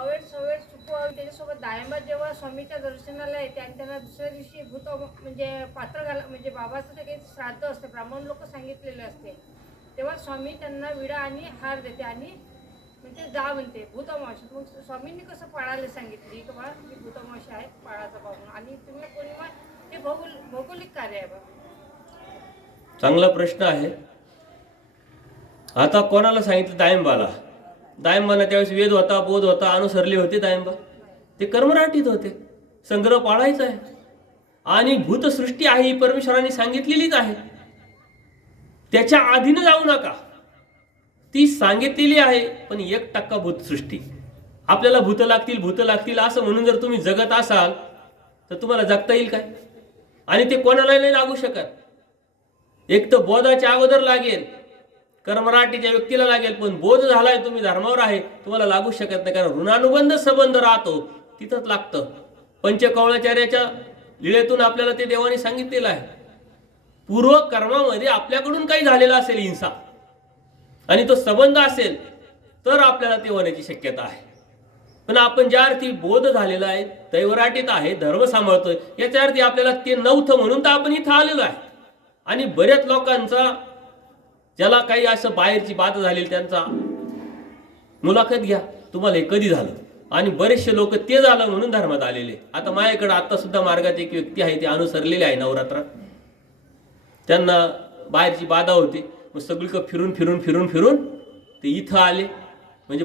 अवेळ सवेळ चुकवावी. त्याच्यासोबत दायंबा जेव्हा स्वामीच्या दर्शनाला येते आणि त्यांना दुसऱ्या दिवशी भूत म्हणजे पात्र घाला म्हणजे बाबाचं ते काही श्राद्ध असते, ब्राह्मण लोक सांगितलेले असते, तेव्हा स्वामी त्यांना विडा आणि हार देते आणि म्हणजे जा म्हणते भूतमावशी. मग स्वामींनी कसं पाळायला सांगितली की बा की भूतमावशी आहेत पाळाचा पाहून, आणि तुम्ही पौर्णिमा हे भौगोलिक कार्य आहे बा. चांगला प्रश्न आहे. आता कोणाला सांगितलं? दायंबाला. दायंबाला त्यावेळेस वेद होता, बोध होता, अनुसरले होते दायंबा. ते कर्मराटीत होते. संग्रह पाळायचा आहे आणि भूतसृष्टी आहे ही परमेश्वरांनी सांगितलेलीच आहे. त्याच्या आधीनं जाऊ नका, ती सांगितलेली आहे. पण 1% भूतसृष्टी. आपल्याला भूत लागतील असं म्हणून जर तुम्ही जगत असाल तर तुम्हाला जगता येईल काय? आणि ते कोणाला नाही लागू शकत. एक तर बोधाच्या अगोदर लागेल, कर्मराटीच्या व्यक्तीला लागेल, पण बोध झालाय तुम्ही धर्मावर आहे तुम्हाला लागू शकत नाही. कारण ऋणानुबंध संबंध राहतो तिथंच लागतं. पंचकवळाचार्याच्या लीळेतून आपल्याला ते देवाने सांगितलेलं आहे. पूर्व कर्मामध्ये आपल्याकडून काही झालेला असेल हिंसा आणि तो संबंध असेल तर आपल्याला ते होण्याची शक्यता आहे. पण आपण ज्या अर्थी बोध झालेला आहे, दैवराटीत आहे, धर्म सांभाळतोय, याच्या अर्थी आपल्याला ते नव्हतं म्हणून तर आपण इथं आलेलो आहे. आणि बऱ्याच लोकांचा ज्याला काही असं बाहेरची बाधा झालेली त्यांचा मुलाखत घ्या, तुम्हाला हे कधी झालं. आणि बरेचसे लोक ते झालं म्हणून धर्मात आलेले. आता माझ्याकडे आता सुद्धा मार्गात एक व्यक्ती आहे, ते अनुसरलेले आहे नवरात्रात. त्यांना बाहेरची बाधा होती, मग सगळीकडे फिरून फिरून फिरून फिरून ते इथं आले, म्हणजे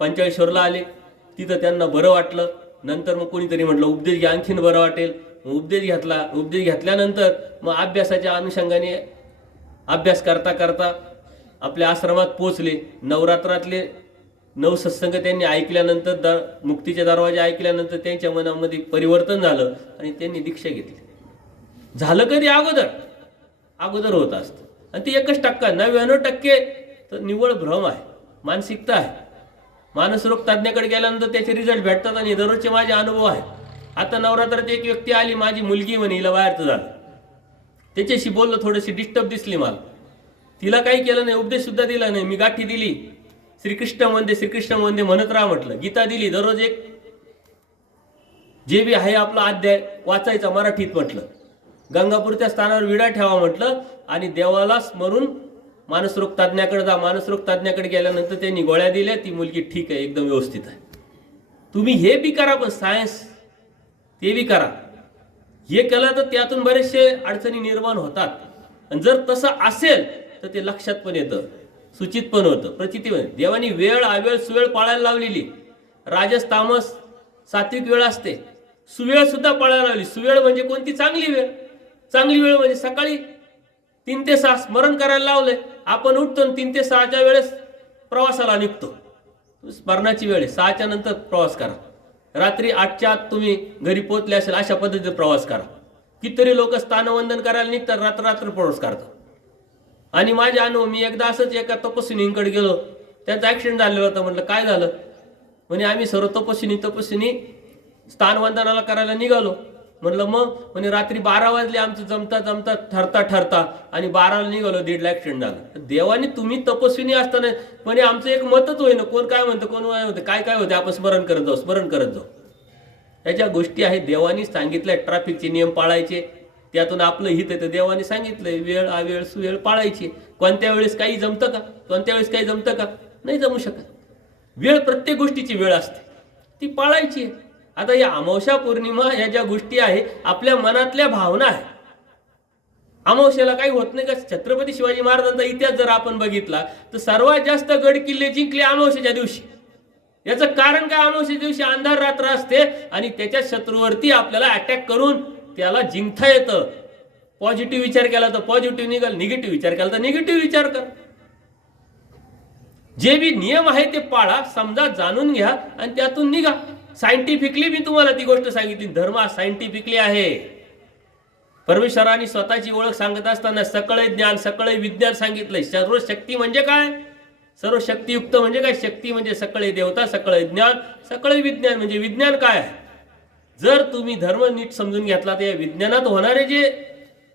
पंचाळेश्वरला आले. तिथं त्यांना बरं वाटलं. नंतर मग कोणीतरी म्हटलं उपदेश घ्या, आणखीन बरं वाटेल. मग उपदेश घेतला. उपदेश घेतल्यानंतर मग अभ्यासाच्या अनुषंगाने अभ्यास करता करता आपल्या आश्रमात पोचले. नवरात्रातले 9 सत्संग त्यांनी ऐकल्यानंतर, मुक्तीचे दरवाजे ऐकल्यानंतर त्यांच्या मनामध्ये परिवर्तन झालं आणि त्यांनी दीक्षा घेतली. झालं कधी? अगोदर होत असतं. आणि ते 1% 99% तर निव्वळ भ्रम आहे, मानसिकता आहे. मानसरोग तज्ञाकडे गेल्यानंतर त्याचे रिझल्ट भेटतात आणि दररोजचे माझे अनुभव आहेत. आता नवरात्रात एक व्यक्ती आली, माझी मुलगी म्हणे हिला बाहेरचं झालं. त्याच्याशी बोललो, थोडीशी डिस्टर्ब दिसली मला. तिला काही केलं नाही, उपदेश सुद्धा दिला नाही. मी गाठी दिली, श्रीकृष्ण वंदे म्हणत राहा म्हटलं. गीता दिली, दररोज एक जे बी आहे आपला अध्याय वाचायचा मराठीत म्हटलं. गंगापूरच्या स्थानावर विडा ठेवा म्हटलं आणि देवाला स्मरून मानसरोग तज्ञाकडे जा. मानसरोग तज्ञाकडे गेल्यानंतर त्यांनी गोळ्या दिल्या. ती मुलगी ठीक आहे, एकदम व्यवस्थित आहे. तुम्ही हे बी करा, पण सायन्स ते बी करा. हे केलं तर त्यातून बरेचसे अडचणी निर्माण होतात. आणि जर तसं असेल तर ते लक्षात पण येतं, सूचित पण होतं, प्रचिती पण. देवानी वेळ अवेळ सुवेळ पाळायला लावलेली. राजस तामस सात्विक वेळ असते, सुवेळ सुद्धा पाळायला लावली. सुवेळ म्हणजे कोणती? चांगली वेळ. चांगली वेळ म्हणजे सकाळी 3 ते 6 स्मरण करायला लावलंय. आपण उठतो 3 ते 6च्या वेळेस प्रवासाला निघतो. स्मरणाची वेळ आहे. 6च्या नंतर प्रवास करा. रात्री 8च्या आत तुम्ही घरी पोहोचले असेल अशा पद्धतीने प्रवास करा. कितीतरी लोक स्थानवंदन करायला निघतात, रात्र प्रवास करतात. आणि माझ्या अनुभव, मी एकदा असंच एका तपस्विनींकडे गेलो, त्यांचा ॲक्सिडेंट झालेला होता. म्हटलं काय झालं? म्हणजे आम्ही सर्व तपस्विनी स्थानवंदनाला करायला निघालो. म्हटलं मग? म्हणजे रात्री 12 वाजले आमचं जमता ठरता आणि 12ला निघालो, 1:30ला ॲक्सिडेंट झालं. देवाने तुम्ही तपस्विनी असताना पण आमचं एक मतच होईना, कोण काय म्हणतं कोण काय म्हणतं, काय होते, आपण स्मरण करत जाऊ. याच्या गोष्टी आहेत. देवानी सांगितलंय ट्रॅफिकचे नियम पाळायचे, त्यातून आपलं हित आहे. तर देवाने सांगितलंय वेळ अवेळ सुवेळ पाळायची. कोणत्या वेळेस काही जमतं का? नाही जमू शकत. वेळ, प्रत्येक गोष्टीची वेळ असते, ती पाळायची. आता या अमावस्या पौर्णिमा या ज्या गोष्टी आहे आपल्या मनातल्या भावना आहे. अमावस्याला काही होत नाही का? छत्रपती शिवाजी महाराजांचा इतिहास जर आपण बघितला तर सर्वात जास्त गड किल्ले जिंकले अमावस्याच्या दिवशी. याचं कारण काय? अमावस्याच्या दिवशी अंधार रात्र असते आणि त्याच्या शत्रूवरती आपल्याला अटॅक करून त्याला जिंकता येतं. पॉझिटिव्ह विचार केला तर पॉझिटिव्ह निघाल, निगेटिव्ह विचार केला तर निगेटिव्ह विचार कर. जे बी नियम आहे ते पाळा, समजा, जाणून घ्या आणि त्यातून निघा. सायंटिफिकली मी तुम्हाला ती गोष्ट सांगितली. धर्म सायंटिफिकली आहे. परमेश्वरांनी स्वतःची ओळख सांगत असताना सकळे ज्ञान सकळे विज्ञान सांगितलंय. सर्व शक्ती म्हणजे काय? सर्व शक्तियुक्त म्हणजे काय? शक्ती म्हणजे सकळे देवता, सकळे ज्ञान, सकळे विज्ञान. म्हणजे विज्ञान काय आहे? जर तुम्ही धर्म नीट समजून घेतला तर या विज्ञानात होणारे जे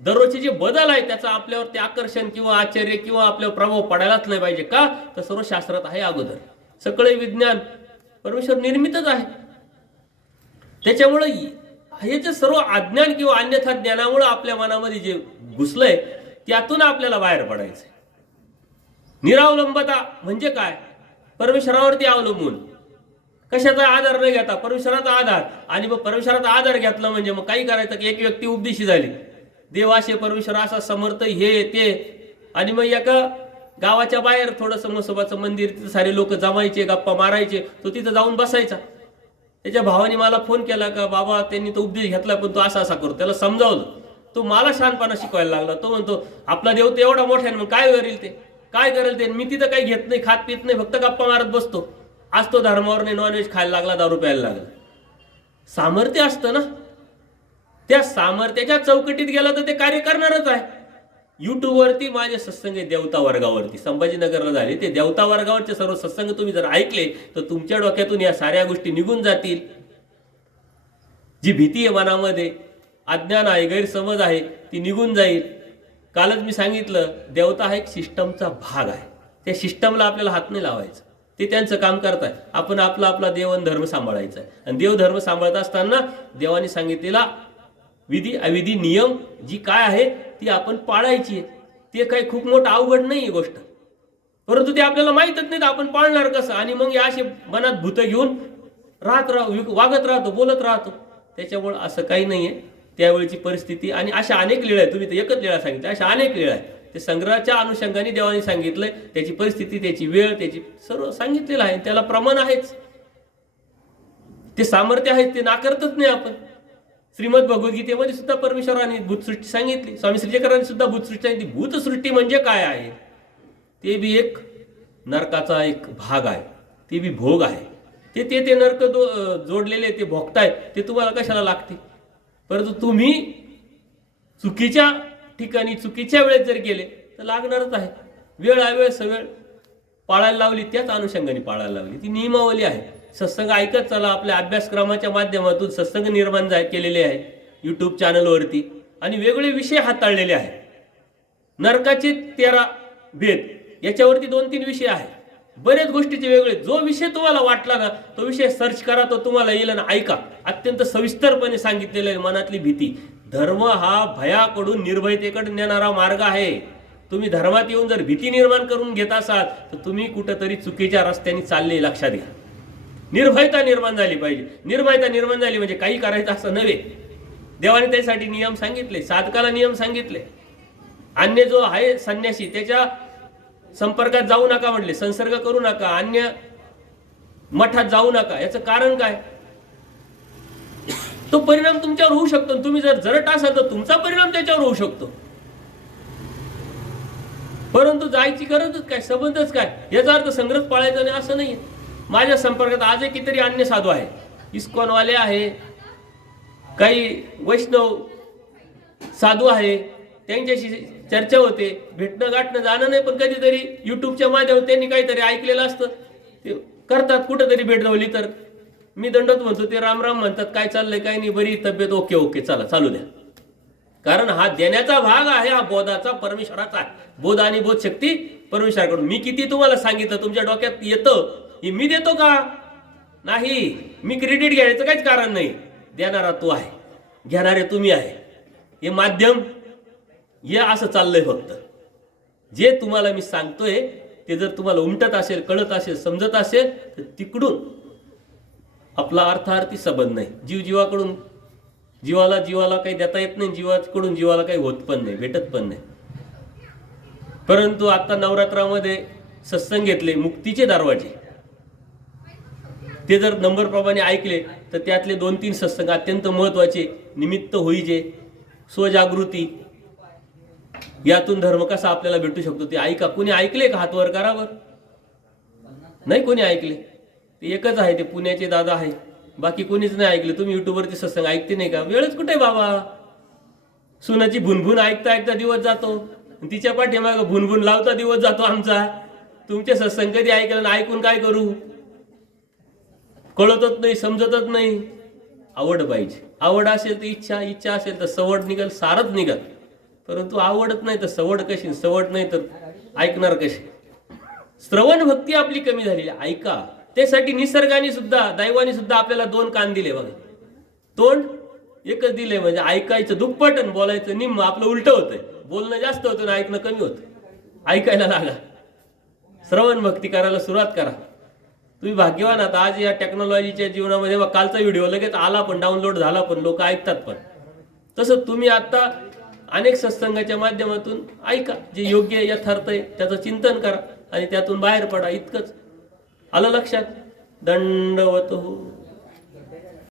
दररोजचे जे बदल आहे त्याचा आपल्यावरती आकर्षण किंवा आश्चर्य किंवा आपल्यावर प्रभाव पडायलाच नाही पाहिजे. का? तर सर्व शास्त्रात आहे अगोदर. सकळे विज्ञान परमेश्वर निर्मितच आहे. त्याच्यामुळे हे जे सर्व अज्ञान किंवा अन्यथा ज्ञानामुळे आपल्या मनामध्ये जे घुसलंय त्यातून आपल्याला बाहेर पडायचंय. निरावलंबता म्हणजे काय? परमेश्वरावरती अवलंबून, कशाचा आधार न घेता परमेश्वराचा आधार. आणि मग परमेश्वराचा आधार घेतला म्हणजे मग काही करायचं की एक व्यक्ती उपदेशी झाली, देव असे परमेश्वर असा समर्थ हे ते, आणि मग एका गावाच्या बाहेर थोडंसं म्हसोबाचं मंदिर, तिथं सारे लोक जमायचे, गप्पा मारायचे, तो तिथं जाऊन बसायचा. त्याच्या भावाने मला फोन केला का बाबा त्यांनी तो उपदेश घेतला पण तो असा करतो. त्याला समजावलं, तो मला शहाणपणा शिकवायला लागला. तो म्हणतो आपला देव तर एवढा मोठा आहे, मग काय करेल ते, काय करेल ते, मी तिथं काही घेत नाही, खात पित नाही, फक्त गप्पा मारत बसतो. आज तो धर्मावर नाही, नॉनव्हेज खायला लागला, दारू प्यायला लागला. सामर्थ्य असतं ना, त्या सामर्थ्याच्या चौकटीत गेला तर ते कार्य करणारच आहे. युट्यूबवरती माझे सत्संग देवता वर्गावरती संभाजीनगरला झाले, ते देवता वर्गावरचे सर्व सत्संग तुम्ही जर ऐकले तर तुमच्या डोक्यातून या साऱ्या गोष्टी निघून जातील. जी भीती आहे मनामध्ये, अज्ञान आहे, गैरसमज आहे, ती निघून जाईल. कालच मी सांगितलं, देवता हा एक सिस्टमचा भाग आहे. त्या सिस्टमला आपल्याला हात नाही लावायचा, ते त्यांचं काम करताय. आपण आपला आपला देवन धर्म सांभाळायचा आहे. आणि देवधर्म सांभाळत असताना देवाने सांगितलेला विधी अविधी नियम जी काय आहे ती आपण पाळायची आहे. ते काही खूप मोठं अवघड नाही आहे गोष्ट, परंतु ते आपल्याला माहीतच नाही तर आपण पाळणार कसं. आणि मग या असे मनात भूत घेऊन वागत राहतो, बोलत राहतो. त्याच्यामुळे असं काही नाही आहे. त्यावेळीची परिस्थिती आणि अशा अनेक लीळा आहे, तुम्ही तर एकच लीळा सांगितल्या, अशा अनेक लीळा आहे. ते संग्रहाच्या अनुषंगाने देवाने सांगितलंय, त्याची परिस्थिती, त्याची वेळ, त्याची सर्व सांगितलेलं आहे. त्याला प्रमाण आहेच, ते सामर्थ्य आहे, ते नाकारतच नाही आपण. श्रीमद भगवद्गीतेमध्ये सुद्धा परमेश्वराने भूतसृष्टी सांगितली, स्वामी श्रीचक्रांनी सुद्धा भूतसृष्टी सांगितली. भूतसृष्टी म्हणजे काय आहे? ते बी एक नरकाचा एक भाग आहे, ते बी भोग आहे. ते नरक जोडलेले ते भोगताय, ते तुम्हाला कशाला लागते? परंतु तुम्ही चुकीच्या ठिकाणी चुकीच्या वेळेत जर गेले तर लागणारच आहे. वेळ अवेळ सवेळ पाळायला लावली, त्याच अनुषंगाने पाळायला लावली, ती नियमावली आहे. सत्संग ऐकत चला. आपल्या अभ्यासक्रमाच्या माध्यमातून सत्संग निर्माण केलेले आहे यूट्यूब चॅनलवरती, आणि वेगवेगळे विषय हाताळलेले आहेत. नरकाचे 13 भेद, याच्यावरती 2-3 विषय आहेत. बरेच गोष्टीचे वेगळे. जो विषय तुम्हाला वाटला ना तो विषय सर्च करा, तो तुम्हाला येईल ना ऐका. अत्यंत सविस्तरपणे सांगितलेलं आहे. मनातली भीती, धर्म हा भयाकडून निर्भयतेकडे नेणारा मार्ग आहे. तुम्ही धर्मात येऊन जर भीती निर्माण करून घेत असाल तर तुम्ही कुठंतरी चुकीच्या रस्त्याने चालले, लक्षात घ्या. निर्भयता निर्माण झाली पाहिजे. निर्भयता निर्माण झाली म्हणजे काही करायचं असं नव्हे. देवाने त्यासाठी नियम सांगितले, साधकाला नियम सांगितले. अन्य जो आहे संन्यासी त्याच्या संपर्कात जाऊ नका म्हटले, संसर्ग करू नका, अन्य मठात जाऊ नका. याचं कारण काय? तो परिणाम तुमच्यावर होऊ शकतो. तुम्ही जर जरट असाल तर तुमचा परिणाम त्याच्यावर होऊ शकतो. परंतु जायची गरजच काय, संबंधच काय? याचा अर्थ संग्रह पाळायचा नाही असं नाही. माझ्या संपर्कात आजही कितीतरी अन्य साधू आहे, इस्कॉनवाले आहे, काही वैष्णव साधू आहे, त्यांच्याशी चर्चा होते. भेटणं गाठणं जाणं नाही, पण कधीतरी युट्यूबच्या माध्यमातून त्यांनी काहीतरी ऐकलेलं असतं, ते करतात. कुठंतरी भेट जवली तर मी दंडवत म्हणतो, ते राम राम म्हणतात, काय चाललंय काय नाही, बरी तब्येत, ओके ओके चला चालू द्या. कारण हा देण्याचा भाग आहे, हा बोधाचा परमेश्वराचा आहे. बोध आणि बोध शक्ती परमेश्वराकडून. मी किती तुम्हाला सांगितलं तुमच्या डोक्यात येतं, हे मी देतो का? नाही. मी क्रेडिट घ्यायचं काहीच कारण नाही. देणारा तो आहे, घेणारे तुम्ही आहे. हे माध्यम हे असं चाललंय. फक्त जे तुम्हाला मी सांगतोय ते जर तुम्हाला उमटत असेल, कळत असेल, समजत असेल तर तिकडून आपला अर्थार्थी संबंध नाही. जीवाकडून जीवाला काही देता येत नाही, जीवाकडून जीवाला काही होत पण नाही, भेटत पण नाही. परंतु आता नवरात्रामध्ये सत्संग घेतले, मुक्तीचे दरवाजे, ते जर नंबर प्रमाणे ऐकले तर त्यातले 2-3 सत्संग अत्यंत महत्वाचे. निमित्त होईजे, स्वजागृती, यातून धर्म कसा आपल्याला भेटू शकतो ते ऐका. कोणी ऐकले का? हात वर करावर. नाही कोणी ऐकले. ते एकच आहे, ते पुण्याचे दादा आहे, बाकी कोणीच नाही ऐकले. तुम्ही युट्यूबवरती सत्संग ऐकते नाही का? वेळच कुठे बाबा. सुनाची भुनभुन ऐकता ऐकता दिवस जातो, तिच्या पाठीमाग भुनभुन लावता दिवस जातो आमचा. तुमचे सत्संग कधी ऐकलं, ऐकून काय करू? कळतच नाही, समजतच नाही. आवड पाहिजे. आवड असेल तर इच्छा, इच्छा असेल तर सवड निघल, सारच निघल. परंतु आवडत नाही तर सवड कशी, सवड नाही तर ऐकणार कशी? श्रवण भक्ती आपली कमी झालेली. ऐका, त्यासाठी निसर्गाने सुद्धा दैवाने सुद्धा आपल्याला 2 कान दिले बघा. तोंड एकच दिले म्हणजे ऐकायचं दुप्पट आणि बोलायचं निम्म. आपलं उलट होतंय, बोलणं जास्त होतं आणि ऐकणं कमी होतं. ऐकायला लागा, श्रवण भक्ती करायला सुरुवात करा. तुम्ही भाग्यवान आहात. आज या टेक्नॉलॉजीच्या जीवनामध्ये बघा, कालचा व्हिडिओ लगेच आला पण, डाउनलोड झाला पण, लोक ऐकतात पण. तसं तुम्ही आता अनेक सत्संगाच्या माध्यमातून ऐका, जे योग्य यथार्थ आहे त्याचं चिंतन करा आणि त्यातून बाहेर पडा. इतकंच. आलं लक्षात? दंडवत हो.